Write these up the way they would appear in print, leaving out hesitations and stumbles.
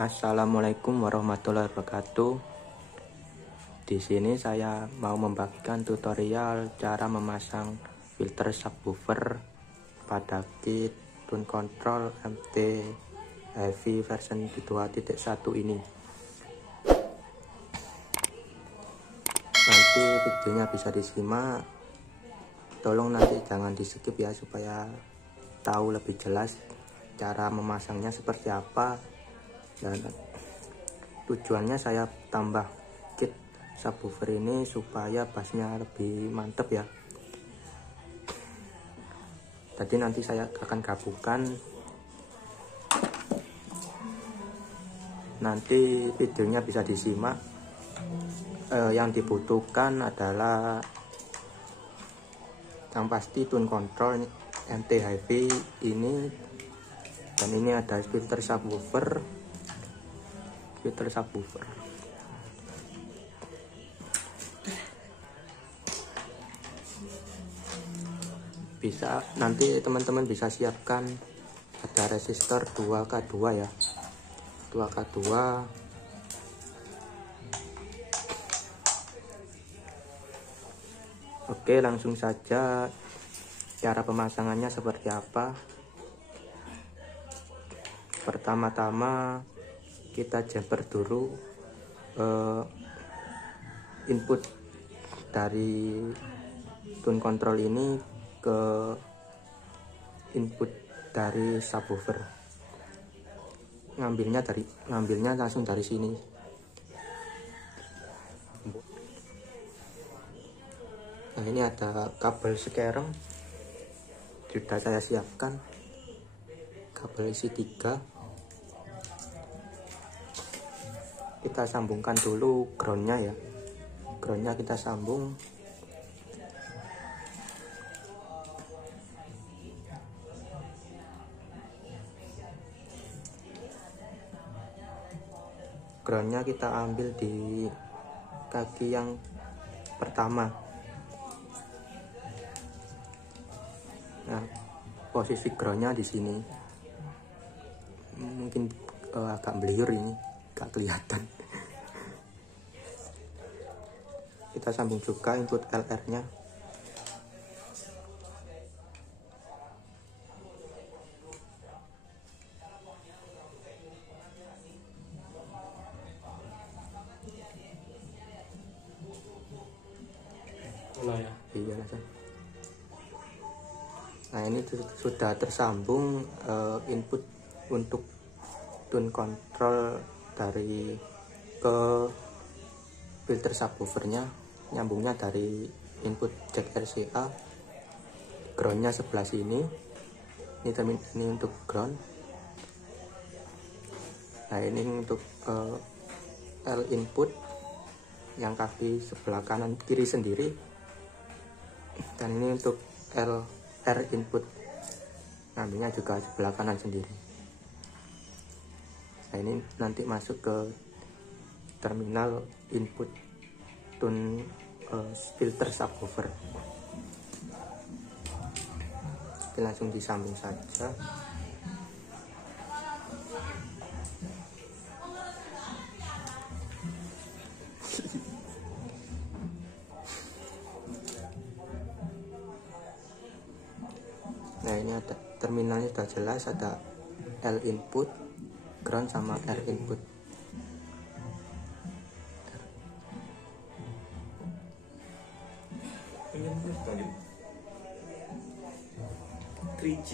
Assalamualaikum warahmatullahi wabarakatuh. Di sini saya mau membagikan tutorial cara memasang filter subwoofer pada kit tune control MT Heavy version 2.1 ini. Nanti videonya bisa disimak. Tolong nanti jangan di skip ya, supaya tahu lebih jelas cara memasangnya seperti apa. Dan tujuannya saya tambah kit subwoofer ini supaya bassnya lebih mantep ya. Jadi nanti saya akan gabungkan. Nanti videonya bisa disimak. Yang dibutuhkan adalah yang pasti tune control MT Heavy ini, dan ini ada filter subwoofer. Bisa nanti teman-teman bisa siapkan ada resistor 2K2 ya, 2K2. Oke, langsung saja cara pemasangannya seperti apa. Pertama-tama kita jumper dulu input dari tune control ini ke input dari subwoofer. Ngambilnya langsung dari sini. Nah, ini ada kabel sekarang sudah saya siapkan, kabel isi 3. Kita sambungkan dulu groundnya ya, groundnya kita sambung. Groundnya kita ambil di kaki yang pertama. Nah, posisi groundnya di sini. Mungkin agak beliur ini, gak kelihatan. Kita sambung juga input LR nya. Ya. Iya. Nah, ini sudah tersambung input untuk tune control dari ke filter subwoofernya. Nyambungnya dari input jack RCA, groundnya sebelah sini. Ini untuk ground. Nah, ini untuk L input yang kaki sebelah kanan kiri sendiri, dan ini untuk R input, ngambilnya juga sebelah kanan sendiri. Nah, ini nanti masuk ke terminal input tune filter subwoofer. Oke, langsung disambung saja. Nah, ini ada terminalnya sudah jelas, ada L input, ground sama R input. Ini 3G.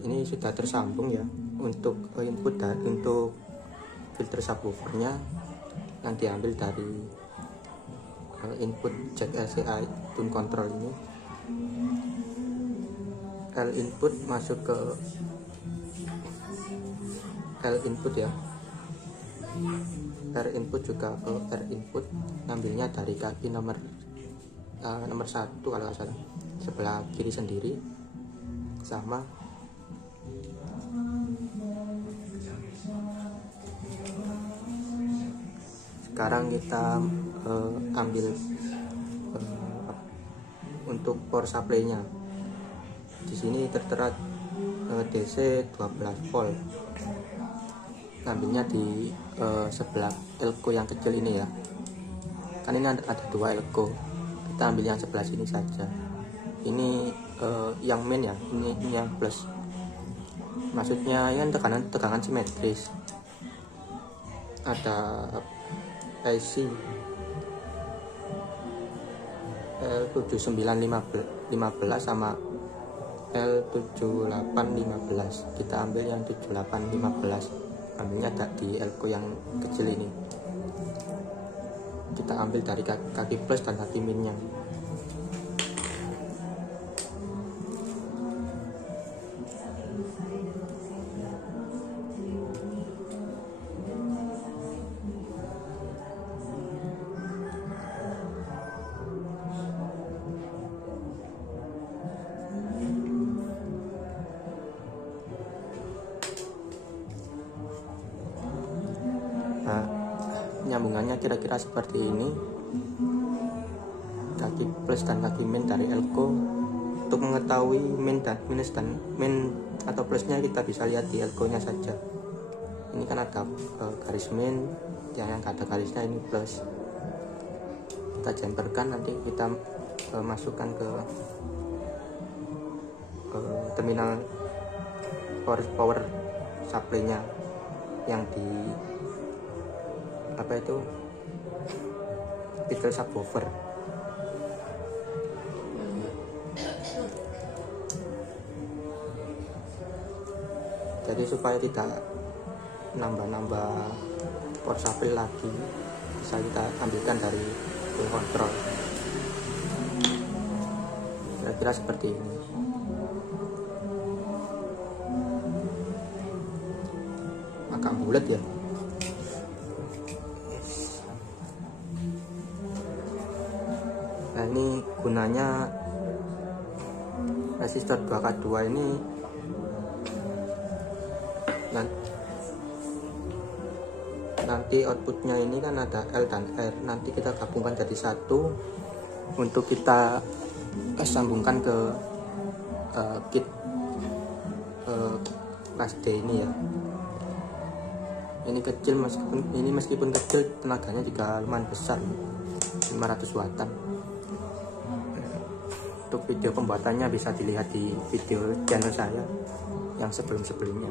Ini sudah tersambung ya untuk input dan untuk filter subwoofernya yang diambil dari input jack RCA tune control ini. L input masuk ke L input ya, R input juga ke R input, ngambilnya dari kaki nomor 1 kalau nggak salah, sebelah kiri sendiri sama. Sekarang kita ambil untuk power supply-nya. Di sini tertera DC 12 volt. Ambilnya di sebelah elko yang kecil ini ya. Kan ini ada dua elko. Kita ambil yang sebelah sini saja. Ini yang main ya, ini yang plus. Maksudnya yang tegangan simetris. Ada IC L7915 sama L7815. Kita ambil yang 7815. Ambilnya di elko yang kecil ini. Kita ambil dari kaki plus dan kaki minnya. Nah, nyambungannya kira-kira seperti ini. Kaki plus dan kaki min dari elko. Untuk mengetahui min dan minus dan min atau plusnya kita bisa lihat di elko nya saja. Ini kan ada garis min, yang ada garisnya ini plus. Kita jumperkan, nanti kita masukkan ke terminal power supply-nya yang di apa itu pedal subwoofer. Jadi supaya tidak nambah power supply lagi, bisa kita ambilkan dari kontrol. Kira-kira seperti ini. Agak bulat ya. Nah, ini gunanya resistor 2K2 ini nanti outputnya ini kan ada L dan R, nanti kita gabungkan jadi satu untuk kita sambungkan ke kit kelas D ini ya. Ini kecil, meskipun kecil, tenaganya juga lumayan besar, 500 watan. Untuk video pembuatannya bisa dilihat di video channel saya yang sebelum-sebelumnya.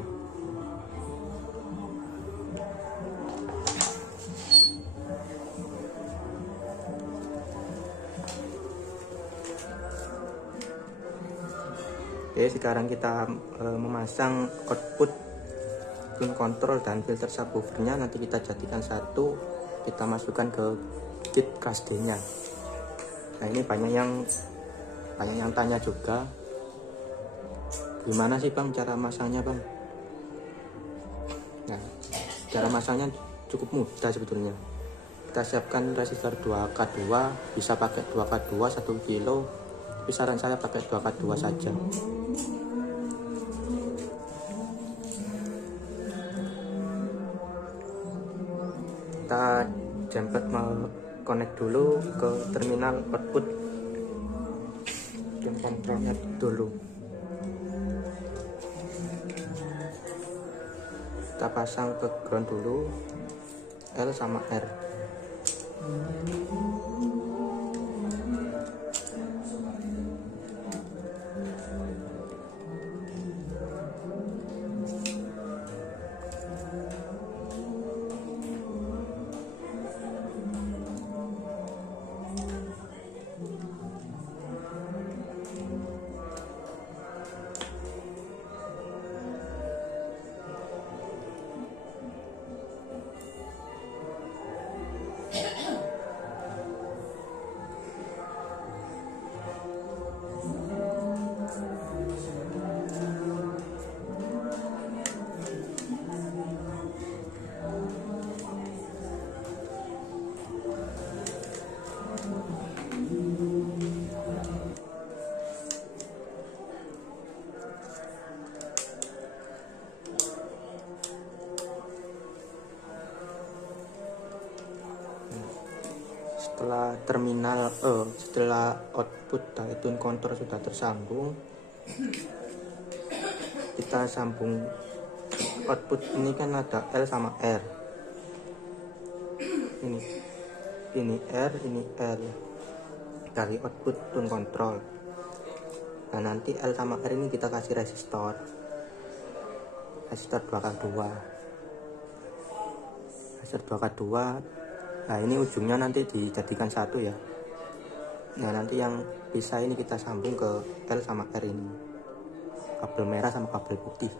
Oke, sekarang kita memasang output tune control dan filter subwoofernya. Nanti kita jadikan satu, kita masukkan ke kit kelas D nya. Nah, ini banyak yang tanya juga, gimana sih Bang cara masangnya Bang? Nah, cara masangnya cukup mudah sebetulnya. Kita siapkan resistor 2K2, bisa pakai 2K2 1 kilo, tapi saran saya pakai 2K2 saja. Kita jemput connect dulu ke terminal output yang kontrolnya dulu. Kita pasang ke ground dulu, L sama R. terminal setelah output dari tune control sudah tersambung, kita sambung output. Ini kan ada L sama R, ini R, ini L dari output tune control. Nah nanti L sama R ini kita kasih resistor 2K2. Resistor 2K2. Nah ini ujungnya nanti dijadikan satu ya. Nah nanti yang bisa ini kita sambung ke L sama R ini, kabel merah sama kabel putih.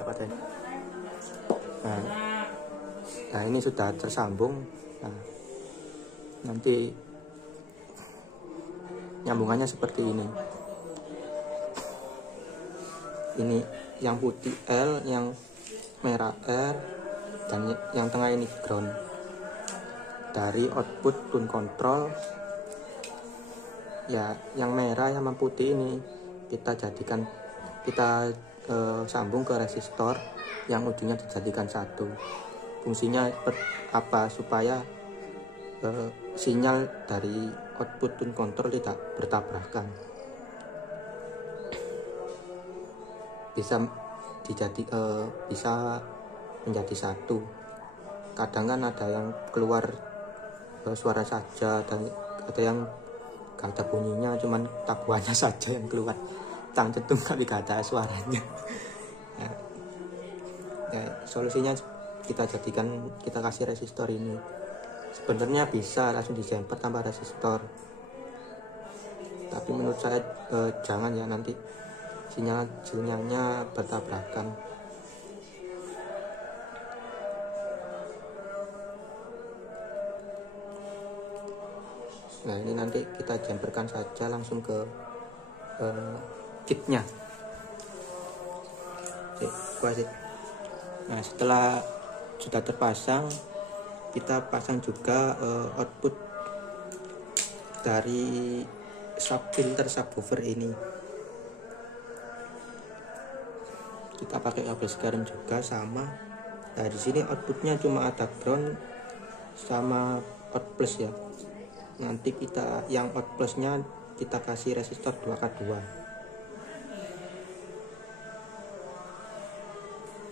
Dapat ya? Nah ini sudah tersambung. Nah, nanti nyambungannya seperti ini. Ini yang putih L, yang merah R, dan yang tengah ini ground. Dari output tune control ya, yang merah sama putih ini kita sambung ke resistor yang ujungnya dijadikan satu. Fungsinya apa? Supaya sinyal dari output tune control tidak bertabrakan, bisa menjadi satu. Kadang kan ada yang keluar suara saja, dan ada yang gak ada bunyinya, cuman tabuhannya saja yang keluar, tang cetung tapi gak ada suaranya. Solusinya kita kasih resistor ini. Sebenarnya bisa langsung dijemper tanpa resistor, tapi menurut saya jangan ya, nanti sinyalnya bertabrakan. Nah ini nanti kita jemperkan saja langsung ke kitnya. Nah setelah sudah terpasang, kita pasang juga output dari filter subwoofer ini. Kita pakai kabel sekarang juga sama. Nah di sini outputnya cuma ada ground sama out plus ya. Nanti yang out plusnya kita kasih resistor 2K2.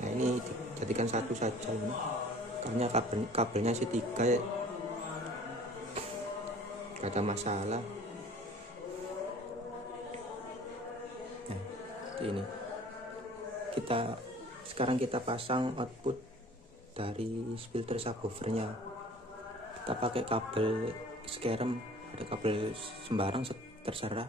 Nah ini dijadikan satu saja ini, karena kabelnya sih 3 ya, gak ada masalah. Nah ini sekarang kita pasang output dari filter subwoofernya. Kita pakai kabel skerem, ada kabel sembarang terserah.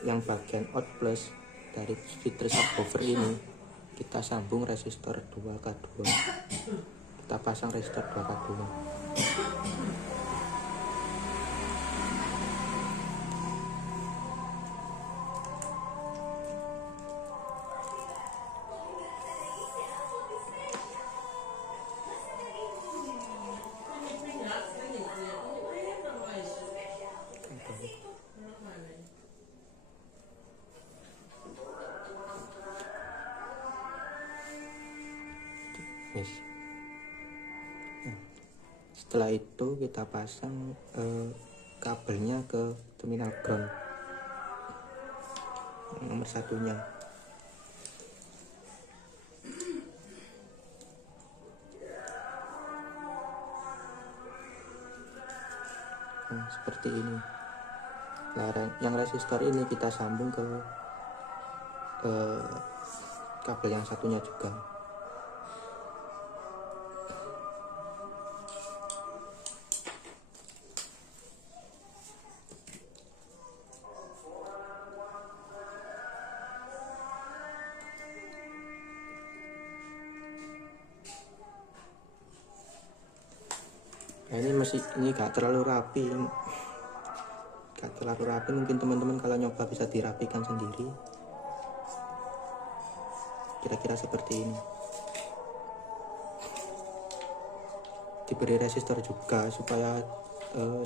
Yang bagian out plus dari filter subwoofer ini kita sambung resistor 2K2. Kita pasang resistor 2K2. Yes. Nah, setelah itu kita pasang kabelnya ke terminal ground nomor satunya. Nah, seperti ini. Nah, yang resistor ini kita sambung ke kabel yang satunya juga. Nah, ini gak terlalu rapi, mungkin teman-teman kalau nyoba bisa dirapikan sendiri, kira-kira seperti ini. Diberi resistor juga supaya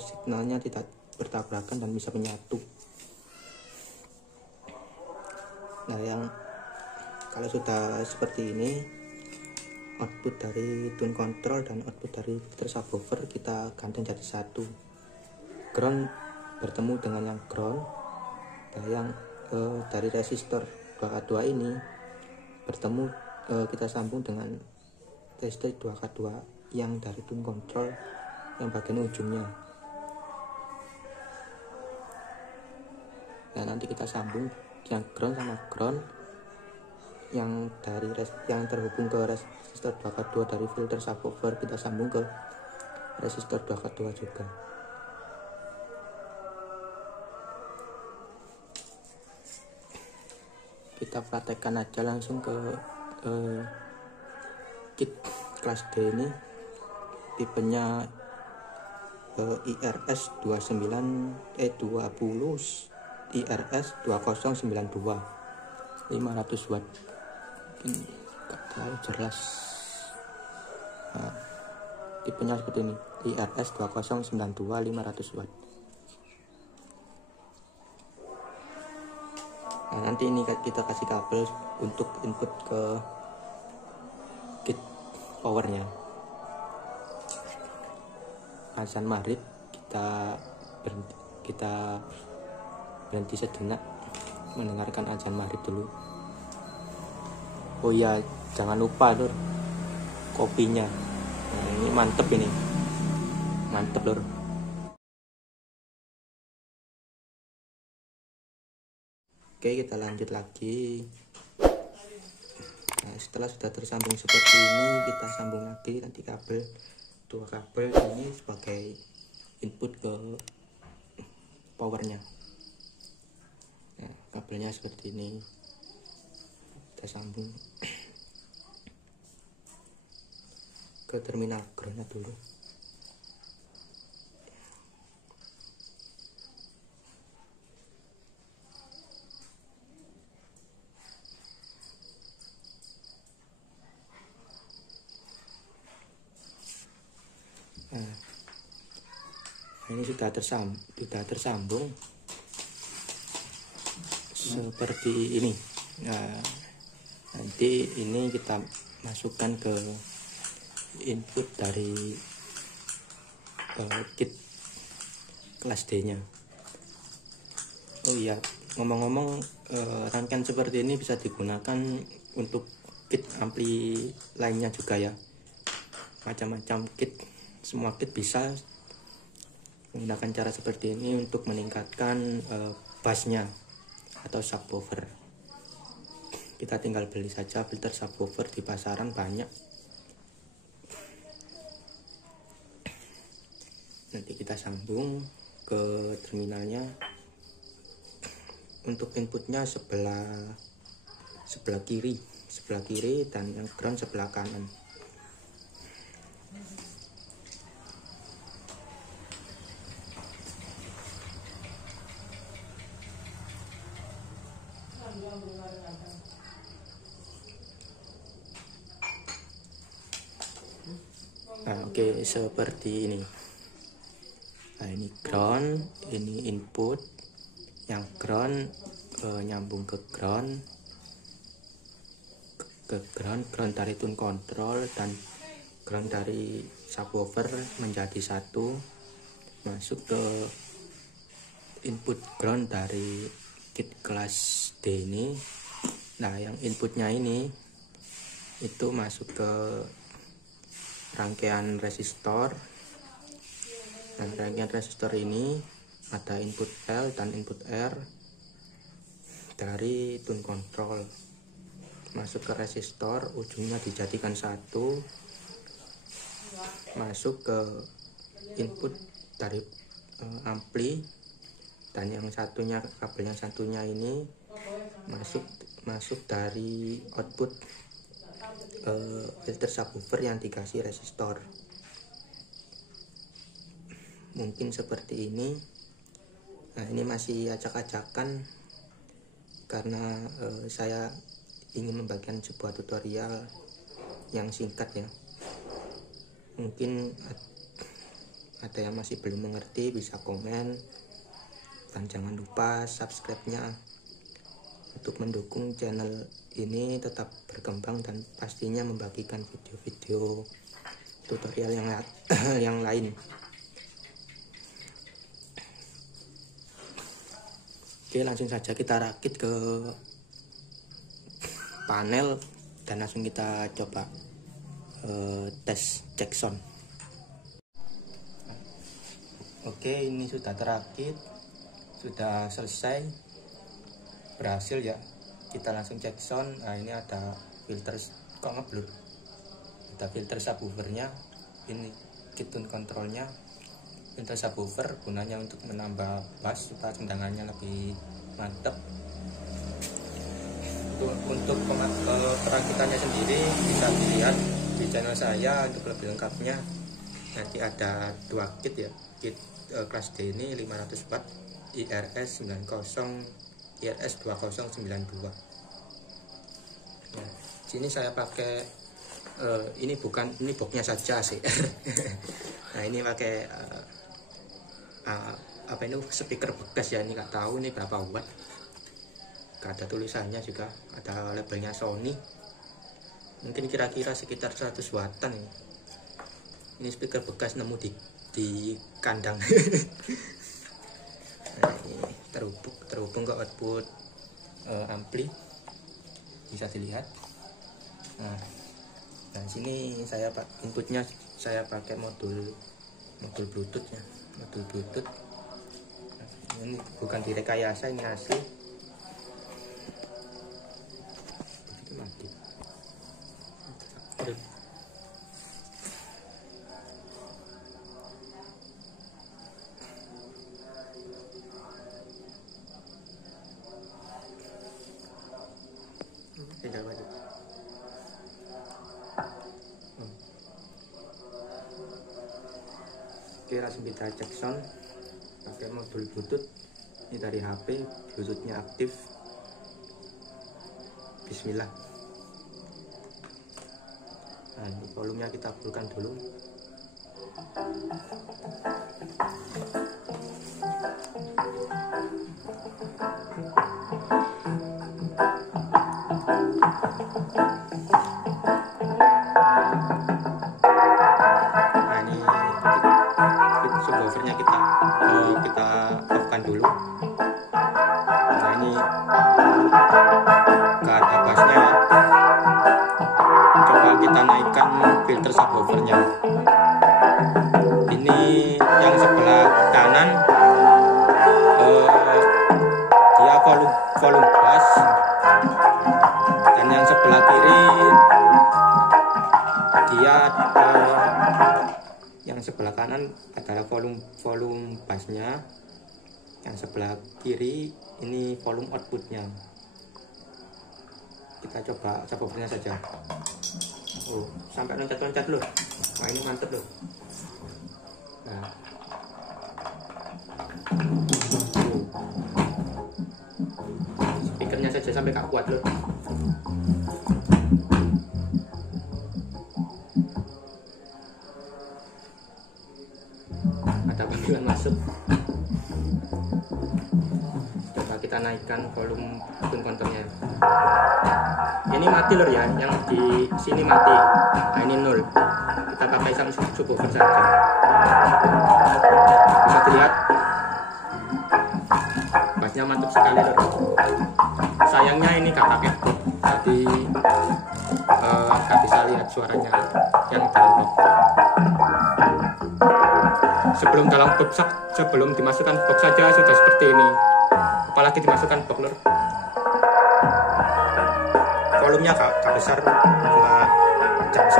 signalnya tidak bertabrakan dan bisa menyatu. Nah, yang kalau sudah seperti ini, output dari tune control dan output dari filter subwoofer kita gandeng jadi satu. Ground bertemu dengan yang ground. Nah, yang dari resistor 2K2 ini bertemu, kita sambung dengan resistor 2K2 yang dari tune control yang bagian ujungnya. Nah, nanti kita sambung yang ground sama ground, yang terhubung ke resistor 2K2 dari filter subwoofer kita sambung ke resistor 2K2 juga. Kita praktekkan aja langsung ke kit kelas D ini, tipenya IRS 20 IRS 2092 500 watt. Ini gak terlalu jelas. Nah, tipenya seperti ini, IRS 2092 500 watt. Nah, nanti ini kita kasih kabel untuk input ke kit powernya. Azan maghrib kita berhenti sejenak mendengarkan azan maghrib dulu. Oh iya, jangan lupa lur, kopinya. Nah, ini mantep lur. Oke, kita lanjut lagi. Nah, setelah sudah tersambung seperti ini, kita sambung lagi nanti dua kabel ini sebagai input ke powernya. Nah, kabelnya seperti ini, kita sambung ke terminal groundnya dulu. Nah, ini sudah tersambung seperti ini. Nah, nanti ini kita masukkan ke input dari kit kelas D nya. Oh iya, ngomong-ngomong, rangkaian seperti ini bisa digunakan untuk kit ampli lainnya juga ya. Macam-macam kit, semua kit bisa menggunakan cara seperti ini untuk meningkatkan bassnya atau subwoofer. Kita tinggal beli saja filter subwoofer di pasaran, banyak. Nanti kita sambung ke terminalnya. Untuk inputnya sebelah kiri dan yang ground sebelah kanan. Nah, oke, seperti ini. Nah, ini ground, ini input. Yang ground nyambung ke ground dari tune control dan ground dari subwoofer menjadi satu, masuk ke input ground dari kit kelas D ini. Nah, yang inputnya ini itu masuk ke rangkaian resistor. Nah, rangkaian resistor ini ada input L dan input R dari tune control, masuk ke resistor, ujungnya dijadikan satu, masuk ke input dari ampli, dan yang satunya, kabel yang satunya ini masuk dari output filter subwoofer yang dikasih resistor. Mungkin seperti ini. Nah, ini masih acak-acakan karena saya ingin membagikan sebuah tutorial yang singkat ya. Mungkin ada yang masih belum mengerti, bisa komen, dan jangan lupa subscribe-nya untuk mendukung channel ini tetap berkembang dan pastinya membagikan video-video tutorial yang lain. Oke, langsung saja kita rakit ke panel dan langsung kita coba tes cek sound. Oke, ini sudah terakit, sudah selesai, berhasil ya. Kita langsung cek sound. Nah, ini ada filter, kok ngeblur, ada filter subwoofernya, ini kit tone controlnya. Filter subwoofer gunanya untuk menambah bass supaya tendangannya lebih mantap. Untuk perakitannya sendiri bisa dilihat di channel saya. Untuk lebih lengkapnya nanti ada 2 kit ya, kit kelas D ini 500 watt IRS 2092. Nah, sini saya pakai ini boxnya saja sih. Nah, ini pakai apa ini, speaker bekas ya, ini nggak tahu ini berapa watt, gak ada tulisannya juga, ada labelnya Sony, mungkin kira-kira sekitar 100 wattan ini. Ini speaker bekas nemu di kandang. Nah, ini terhubung ke output ampli, bisa dilihat. Nah, sini saya inputnya saya pakai modul Bluetooth ya, modul Bluetooth. Nah, ini bukan direkayasa, ini asli. Begitu mati. Tinggal maju. Oke, langsung kita cek sound pakai modul Bluetooth. Ini dari HP, Bluetoothnya aktif. Bismillah. Nah, ini volumenya kita fullkan dulu. Subwoofernya kita off-kan dulu. Nah, ini ke arah bassnya ya. Coba kita naikkan filter subwoofernya. Ini yang sebelah kanan dia volume bass, dan yang sebelah kiri dia yang sebelah kanan adalah volume bassnya, yang sebelah kiri ini volume outputnya. Kita coba subwoofernya saja. Oh, sampai loncat-loncat loh. Nah, ini mantep loh. Nah, speakernya saja sampai gak kuat loh. Ada panggilan masuk. Coba kita naikkan volume tone controlnya. Ini mati lor ya, yang di sini mati. Nah, ini 0. Kita pakai subwoofer saja. Bisa dilihat bassnya mantap sekali lor. Sayangnya ini gak pakai box, jadi gak bisa lihat suaranya yang dalam box. Sebelum dimasukkan box saja sudah seperti ini, apalagi dimasukkan box lor. Volumenya gak besar, cuma jam 9.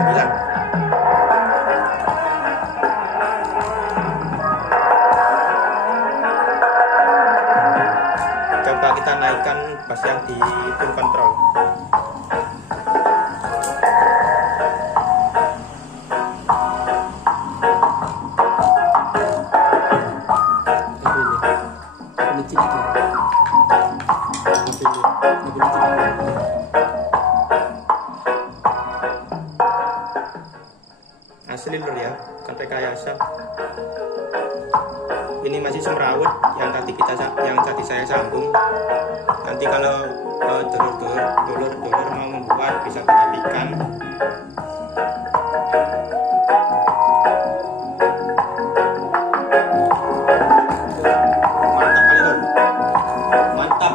Coba kita naikkan bass yang di tone control. Asli lur ya, kan rekayasa. ini masih semrawut yang tadi saya sambung. Nanti kalau dulur mau membuat bisa perhatikan. Mantap kali Lur, mantap.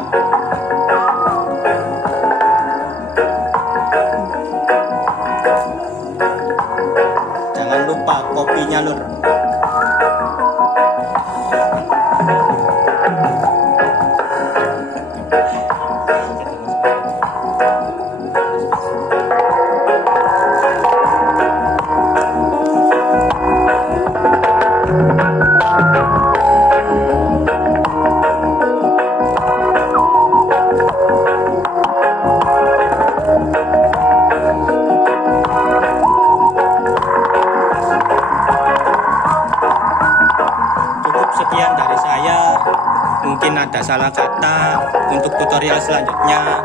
Jangan lupa kopinya Lur. Sekian dari saya, mungkin ada salah kata. Untuk tutorial selanjutnya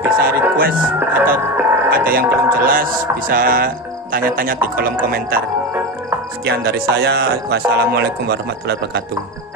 bisa request atau ada yang belum jelas bisa tanya-tanya di kolom komentar. Sekian dari saya, wassalamualaikum warahmatullahi wabarakatuh.